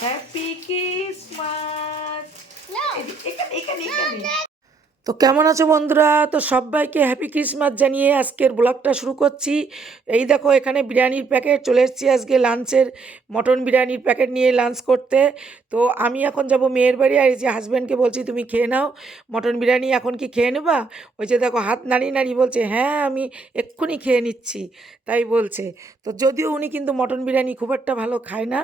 Happy Christmas. এখানে এখানে এখানে। তো কেমন আছো বন্ধুরা? তো সবাইকে হ্যাপি ক্রিসমাস জানিয়ে আজকের ব্লগটা শুরু করছি। এই দেখো এখানে বিরিয়ানির প্যাকেট চলে এসেছি আজকে লাঞ্চের, মটন বিরিয়ানির প্যাকেট নিয়ে লাঞ্চ করতে। তো আমি এখন যাব মেয়ের বাড়ি, আর এই যে হাজব্যান্ডকে বলছি তুমি খেয়ে নাও মটন বিরিয়ানি, এখন কি খেয়ে নেবা? ওই যে দেখো হাত নাড়িয়ে নাড়িয়ে বলছে হ্যাঁ আমি এক্ষুনি খেয়ে নিচ্ছি, তাই বলছে। তো যদিও উনি কিন্তু মটন বিরিয়ানি খুব একটা ভালো খায় না,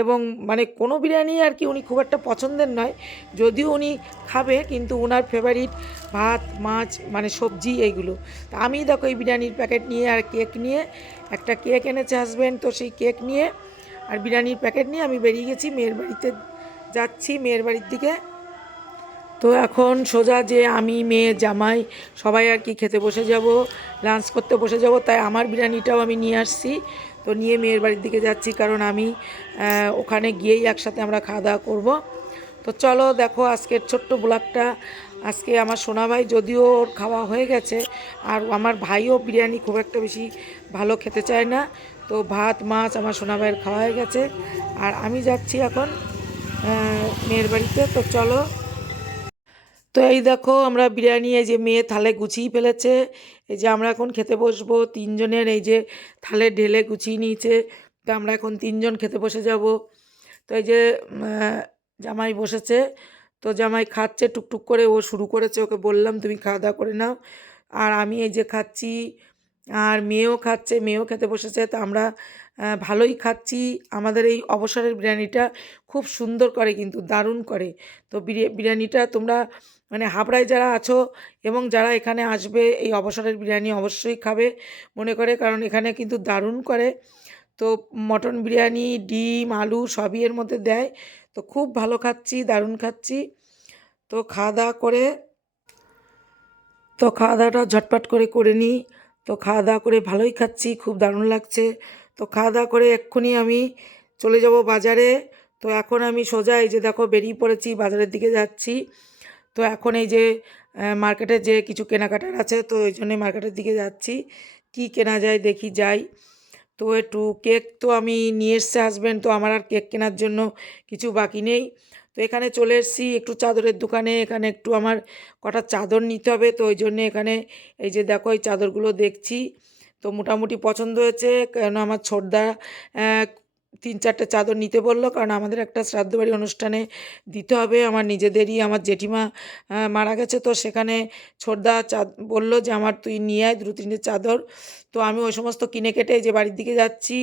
এবং মানে কোনো বিরিয়ানি আর কি উনি খুব একটা পছন্দের নয়, যদিও উনি খাবে কিন্তু ওনার ফেভারিট ভাত মাছ মানে সবজি এইগুলো। তা আমি দেখো এই বিরিয়ানির প্যাকেট নিয়ে আর কেক নিয়ে, একটা কেক এনেছে হাজব্যান্ড, তো সেই কেক নিয়ে আর বিরিয়ানির প্যাকেট নিয়ে আমি বেরিয়ে গেছি মেয়ের বাড়িতে, যাচ্ছি মেয়ের বাড়ির দিকে। তো এখন সোজা যে আমি মেয়ে জামাই সবাই আর কি খেতে বসে যাব, লাঞ্চ করতে বসে যাব, তাই আমার বিরিয়ানিটাও আমি নিয়ে আসছি। তো নিয়ে মেয়ের বাড়ির দিকে যাচ্ছি, কারণ আমি ওখানে গিয়েই একসাথে আমরা খাওয়া দাওয়া করবো। তো চলো দেখো আজকের ছোট্ট ব্লগটা। আজকে আমার সোনা ভাই যদিও ওর খাওয়া হয়ে গেছে, আর আমার ভাইও বিরিয়ানি খুব একটা বেশি ভালো খেতে চায় না, তো ভাত মাছ আমার সোনা ভাইয়ের খাওয়া হয়ে গেছে, আর আমি যাচ্ছি এখন মেয়ের বাড়িতে। তো চলো। তো এই দেখো আমরা বিরিয়ানি এই যে মেয়ে থালে গুছিয়ে ফেলেছে, এই যে আমরা এখন খেতে বসবো তিনজনের, এই যে থালে ঢেলে গুছিয়ে নিয়েছে। তো আমরা এখন তিনজন খেতে বসে যাব। তো এই যে জামাই বসেছে, তো জামাই খাচ্ছে টুকটুক করে, ও শুরু করেছে, ওকে বললাম তুমি খাওয়া দাওয়া করে নাও। আর আমি এই যে খাচ্ছি, আর মেয়েও খাচ্ছে, মেয়েও খেতে বসেছে। তো আমরা ভালোই খাচ্ছি। আমাদের এই অবসরের বিরিয়ানিটা খুব সুন্দর করে, কিন্তু দারুণ করে। তো বিরিয়ানিটা তোমরা মানে হাবড়ায় যারা আছো এবং যারা এখানে আসবে এই অবসরের বিরিয়ানি অবশ্যই খাবে মনে করে, কারণ এখানে কিন্তু দারুণ করে। তো মটন বিরিয়ানি ডিম আলু সবই এর মধ্যে দেয়, তো খুব ভালো খাচ্ছি, দারুণ খাচ্ছি। তো খাওয়া দাওয়া করে, তো খাওয়া দাওয়াটা ঝটপট করে করে নিই। তো খাওয়া দাওয়া করে ভালোই খাচ্ছি, খুব দারুণ লাগছে। তো খাওয়া দাওয়া করে এক্ষুনি আমি চলে যাব বাজারে। তো এখন আমি সোজা এই যে দেখো বেরিয়ে পড়েছি, বাজারের দিকে যাচ্ছি। তো এখন এই যে মার্কেটে যে কিছু কেনাকাটার আছে, তো ওই জন্যে মার্কেটের দিকে যাচ্ছি, কি কেনা যায় দেখি যাই। তো একটু কেক তো আমি নিয়ে এসছে হাজব্যান্ড, তো আমার আর কেক কেনার জন্য কিছু বাকি নেই। তো এখানে চলে এসেছি একটু চাদরের দোকানে, এখানে একটু আমার কটা চাদর নিতে হবে, তো ওই জন্যে এখানে এই যে দেখো এই চাদরগুলো দেখছি। তো মোটামুটি পছন্দ হয়েছে, কেন আমার ছোটদা তিন চারটে চাদর নিতে বললো, কারণ আমাদের একটা শ্রাদ্ধ বাড়ি অনুষ্ঠানে দিতে হবে, আমার নিজেদেরই, আমার জেঠিমা মারা গেছে, তো সেখানে ছোটদা বললো যে আমার তুই নিয়ে আয় দু তিনটে চাদর। তো আমি ওই সমস্ত কিনে কেটে এই যে বাড়ির দিকে যাচ্ছি,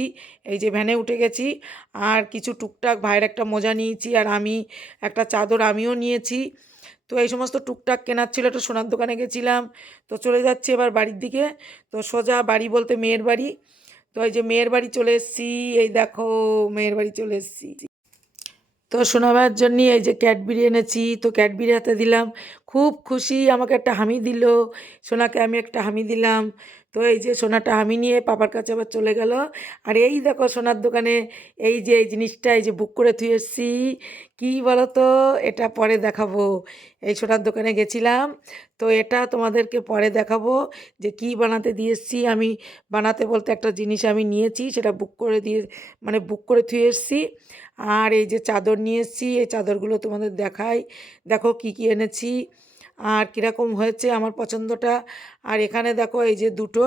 এই যে ভ্যানে উঠে গেছি। আর কিছু টুকটাক ভাইয়ের একটা মোজা নিয়েছি, আর আমি একটা চাদর আমিও নিয়েছি। তো এই সমস্ত টুকটাক কেনার ছিল, একটু সোনার দোকানে গেছিলাম। তো চলে যাচ্ছি এবার বাড়ির দিকে। তো সোজা বাড়ি বলতে মেয়ের বাড়ি। তো এই যে মেয়ের বাড়ি চলে এসেছি, এই দেখো মেয়ের বাড়ি চলে এসেছি। তো শোনাবার জন্য এই যে ক্যাডবেরি এনেছি, তো ক্যাডবেরি হাতে দিলাম, খুব খুশি, আমাকে একটা হামি দিল, সোনাকে আমি একটা হামি দিলাম। তো এই যে সোনাটা হামি নিয়ে পাপার কাছে আবার চলে গেল। আর এই দেখো সোনার দোকানে এই যে এই জিনিসটা এই যে বুক করে থুয়ে এসছি, কী বলো তো, এটা পরে দেখাবো। এই সোনার দোকানে গেছিলাম, তো এটা তোমাদেরকে পরে দেখাবো যে কি বানাতে দিয়ে এসছি আমি। বানাতে বলতে একটা জিনিস আমি নিয়েছি, সেটা বুক করে দিয়ে মানে বুক করে থুয়ে এসছি। আর এই যে চাদর নিয়ে এসেছি, এই চাদরগুলো তোমাদের দেখাই, দেখো কি কি এনেছি আর কীরকম হয়েছে আমার পছন্দটা। আর এখানে দেখো এই যে দুটো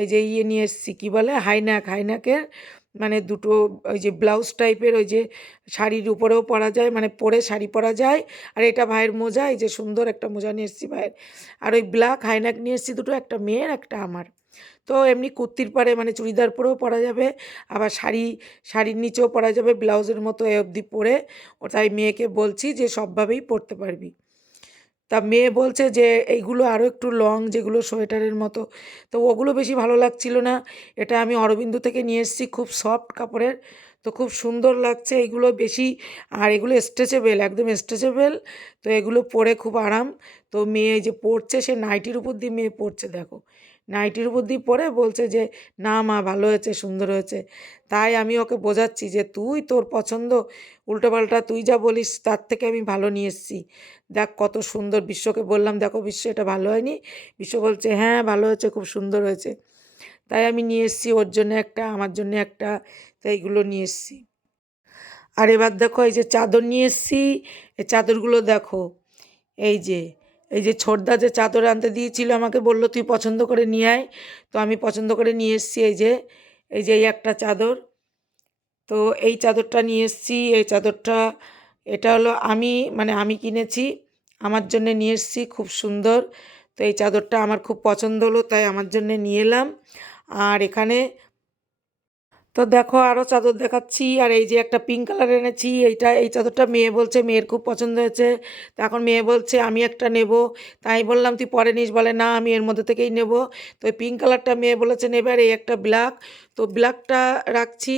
এই যে ইয়ে নিয়ে এসেছি, কী বলে হাইনাকের মানে দুটো ওই যে ব্লাউজ টাইপের, ওই যে শাড়ির উপরেও পরা যায়, মানে পরে শাড়ি পরা যায়। আর এটা ভাইয়ের মোজা, এই যে সুন্দর একটা মোজা নিয়ে এসেছি ভাইয়ের। আর ওই ব্ল্যাক হাইনাক নিয়ে এসেছি দুটো, একটা মেয়ের একটা আমার। তো এমনি কুর্তির পরে মানে চুড়িদার পরেও পরা যাবে, আবার শাড়ির নিচেও পরা যাবে, ব্লাউজের মতো এ অবধি পরে। ও তাই মেয়েকে বলছি যে সবভাবেই পরতে পারবি। তা মেয়ে বলছে যে এইগুলো আরও একটু লং, যেগুলো সোয়েটারের মতো, তো ওগুলো বেশি ভালো লাগছিল না। এটা আমি অরবিন্দু থেকে নিয়ে এসেছি, খুব সফট কাপড়ের, তো খুব সুন্দর লাগছে এইগুলো বেশি। আর এগুলো স্ট্রেচেবেল, একদম স্ট্রেচেবেল, তো এগুলো পরে খুব আরাম। তো মেয়ে যে পড়ছে, সে নাইটির উপর দিয়ে মেয়ে পড়ছে দেখো, নাইটির উপর দিয়ে পরে বলছে যে না মা ভালো হয়েছে, সুন্দর হয়েছে। তাই আমি ওকে বোঝাচ্ছি যে তুই তোর পছন্দ, উল্টোপাল্টা তুই যা বলিস তার থেকে আমি ভালো নিয়ে এসেছি, দেখ কত সুন্দর। বিশ্বকে বললাম দেখো বিশ্ব এটা ভালো হয়নি, বিশ্ব বলছে হ্যাঁ ভালো হয়েছে, খুব সুন্দর হয়েছে। তাই আমি নিয়ে এসেছি, ওর জন্য একটা, আমার জন্য একটা, তাই এইগুলো নিয়ে এসেছি। আর এবার দেখো এই যে চাদর নিয়ে এসেছি, এই চাদরগুলো দেখো, এই যে ছোটদা যে চাদর আনতে দিয়েছিল আমাকে, বললো তুই পছন্দ করে নিয়ে আয়, তো আমি পছন্দ করে নিয়ে এসেছি। এই একটা চাদর, তো এই চাদরটা নিয়ে এসেছি। এই চাদরটা এটা হলো আমি কিনেছি, আমার জন্য নিয়ে এসেছি, খুব সুন্দর। তো এই চাদরটা আমার খুব পছন্দ হলো, তাই আমার জন্য নিয়ে এলাম। আর এখানে তো দেখো আরও চাদর দেখাচ্ছি। আর এই যে একটা পিঙ্ক কালার এনেছি, এই চাদরটা মেয়ে বলছে মেয়ের খুব পছন্দ হয়েছে, তো এখন মেয়ে বলছে আমি একটা নেব। তাই বললাম তুই পরে নিস, বলে না আমি এর মধ্যে থেকেই নেব। তো এই পিঙ্ক কালারটা মেয়ে বলেছে নেবে, আর এই একটা ব্ল্যাক, তো ব্ল্যাকটা রাখছি।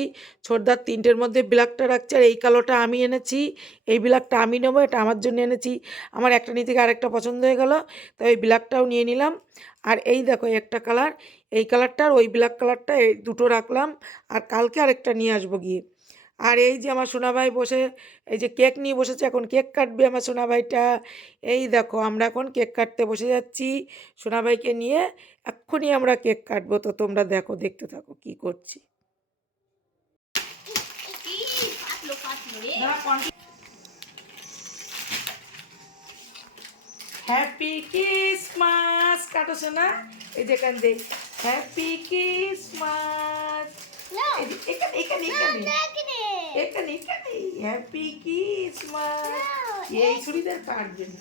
ছোটদার তিনটের মধ্যে ব্ল্যাকটা রাখছি, আর এই কালোটা আমি এনেছি, এই ব্ল্যাকটা আমি নেবো, এটা আমার জন্য এনেছি। আমার একটা নিয়ে থেকে আরেকটা পছন্দ হয়ে গেল, তো এই ব্ল্যাকটাও নিয়ে নিলাম। আর এই দেখো একটা কালার, এই কালারটা আর ওই ব্ল্যাক কালারটা, এই দুটো রাখলাম। আর কালকে আরেকটা নিয়ে আসবো গিয়ে। আর এই যে আমার সোনাভাই বসে, এই যে কেক নিয়ে বসেছে, এখন কেক কাটবে আমার সোনাভাইটা। এই দেখো আমরা এখন কেক কাটতে বসে যাচ্ছি সোনাভাইকে নিয়ে, এক্ষুনি আমরা কেক কাটবো। তো তোমরা দেখো, দেখতে থাকো কি করছি। হ্যাপি ক্রিসমাস কাটো সোনা, এই যে কান দে, হ্যাপি ক্রিসমাস, এখানে এখানে এখানে এখানে এখানে, হ্যাপি ক্রিসমাস, এই ছুরিদের কাটবে না।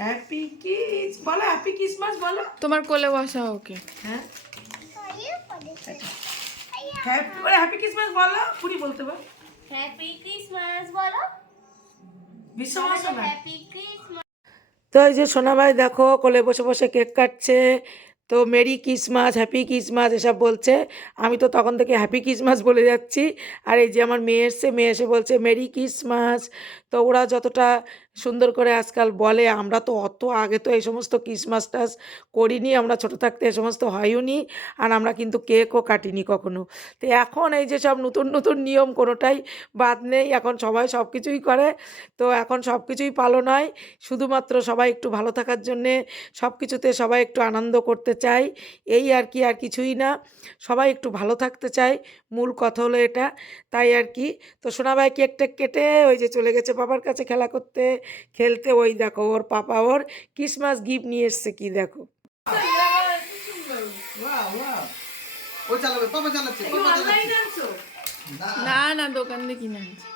হ্যাপি ক্রিস বলো, হ্যাপি ক্রিসমাস বলো, তোমার কোলে বসা ওকে। হ্যাঁ হ্যাপি ক্রিসমাস বলো, পুরি বলতে পারো, হ্যাপি ক্রিসমাস বলো, বিশ্বাস না। Happy Christmas. তো এই যে সোনাভাই দেখো কোলে বসে বসে কেক কাটছে, তো মেরি ক্রিসমাস, হ্যাপি ক্রিসমাস এসব বলছে। আমি তো তখন থেকে হ্যাপি ক্রিসমাস বলে যাচ্ছি। আর এই যে আমার মেয়ে এসছে, মেয়ে এসে বলছে মেরি ক্রিসমাস। তো ওরা যতটা সুন্দর করে আজকাল বলে, আমরা তো অত আগে তো এই সমস্ত ক্রিসমাস টাস করিনি, আমরা ছোটো থাকতে এই সমস্ত হয়ও নি, আর আমরা কিন্তু কেকও কাটিনি কখনো। তো এখন এই যে সব নতুন নতুন নিয়ম, কোনোটাই বাদ নেই, এখন সবাই সব কিছুই করে। তো এখন সব কিছুই পালন হয়, শুধুমাত্র সবাই একটু ভালো থাকার জন্যে, সব কিছুতে সবাই একটু আনন্দ করতে চায়, এই আর কি, আর কিছুই না। সবাই একটু ভালো থাকতে চায়, মূল কথা হলো এটা, তাই আর কি। তো সোনাভাই কেক টেক কেটে ওই যে চলে গেছে বাবার কাছে খেলা করতে, খেলতে। ওই দেখো ওর পাপা ওর ক্রিসমাস গিফট নিয়ে এসছে, কি দেখো। ও চালাবে, পাপা চালাচ্ছে, পাপা চালাচ্ছে। না না, দোকান থেকে কিনে আনছি।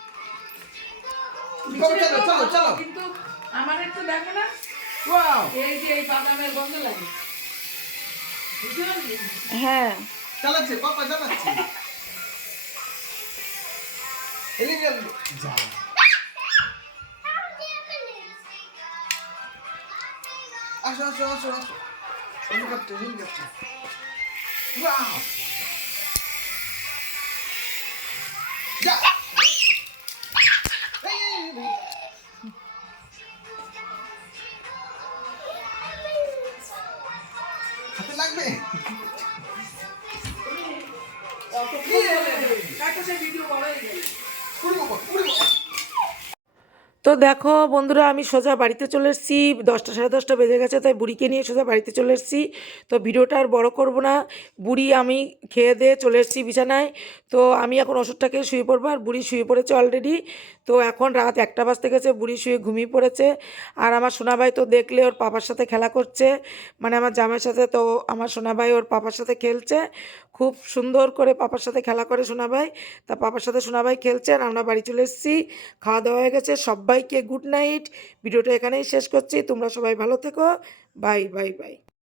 পাপা চালাও, চলো চলো। কিন্তু আমার একটু দেখো না, ওয়াও, এই যে এই বাদামের গন্ধ লাগে, বুঝতে পারলি? হ্যাঁ, চালাচ্ছে, পাপা চালাচ্ছে। এলিগেল যা। আসো আসো আসো আসো। Helicopter helicopter. ওয়াও। যা। হাতে লাগবে। ভিডিও বড় হয়ে গেল। উড়ে বাবা, উড়ে বাবা। তো দেখো বন্ধুরা, আমি সোজা বাড়িতে চলে এসেছি, 10টা সাড়ে 10টা বেজে গেছে, তাই বুড়িকে নিয়ে সোজা বাড়িতে চলে এসেছি। তো ভিডিওটা আর বড় করব না, বুড়ি আমি খেয়ে দিয়ে চলে এসেছি বিছানায়। তো আমি এখন ওষুধটা খেয়ে শুয়ে পড়বো, আর বুড়ি শুয়ে পড়েছে অলরেডি। তো এখন রাত 1টা বাজতে গেছে, বুড়ি শুয়ে ঘুমিয়ে পড়েছে। আর আমার সোনাভাই তো দেখলে ওর পাপার সাথে খেলা করছে, মানে আমার জামাইয়ের সাথে। তো আমার সোনাভাই ওর পাপার সাথে খেলছে, খুব সুন্দর করে পাপার সাথে খেলা করে সোনাভাই। তা পাপার সাথে সোনাভাই খেলছে, আর আমরা বাড়ি চলে এসেছি, খাওয়া দাওয়া হয়ে গেছে। সবাইকে গুড নাইট, ভিডিওটা এখানেই শেষ করছি। তোমরা সবাই ভালো থেকো, বাই বাই বাই।